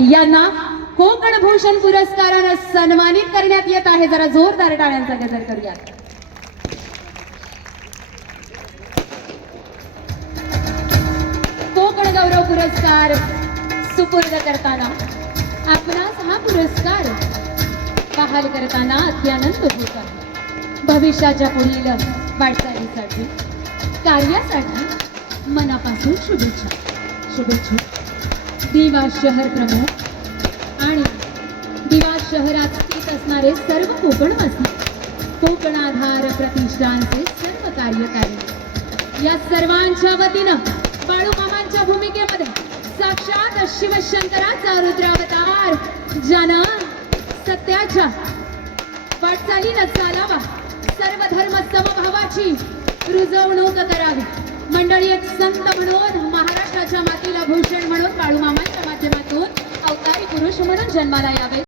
यांना कोकण भूषण पुरस्काराने सन्मानित करण्यात येत आहे। जरा जोरदार टाळ्यांचा गजर करूया। कोकण गौरव पुरस्कार सुपूर्द करताना आपणास हा पुरस्कार बहाल करताना अत्यानंद होत आहे। भविष्याच्या पुढील वाटचालीसाठी कार्यासाठी मनापासून शुभेच्छा। शुभेच्छुक दिवा शहर प्रमुख आणि दिवा शहरात स्थित असणारे सर्व कोकणवासी, कोकण आधार प्रतिष्ठानचे सर्व कार्यकारी, या सर्वांच्या वतीनं बाळूमामांच्या भूमिकेमध्ये साक्षात शिवशंकराचा रुद्रावतार ज्यानं सत्याच्या वाटचालीनं चालावा, सर्व धर्म समभावाची रुजवणूक करावी। मंडळी, एक संत म्हणून, महाराष्ट्राच्या मातीला भूषण म्हणून, बाळूमामांच्या माध्यमातून अवतारी पुरुष म्हणून जन्माला यावे।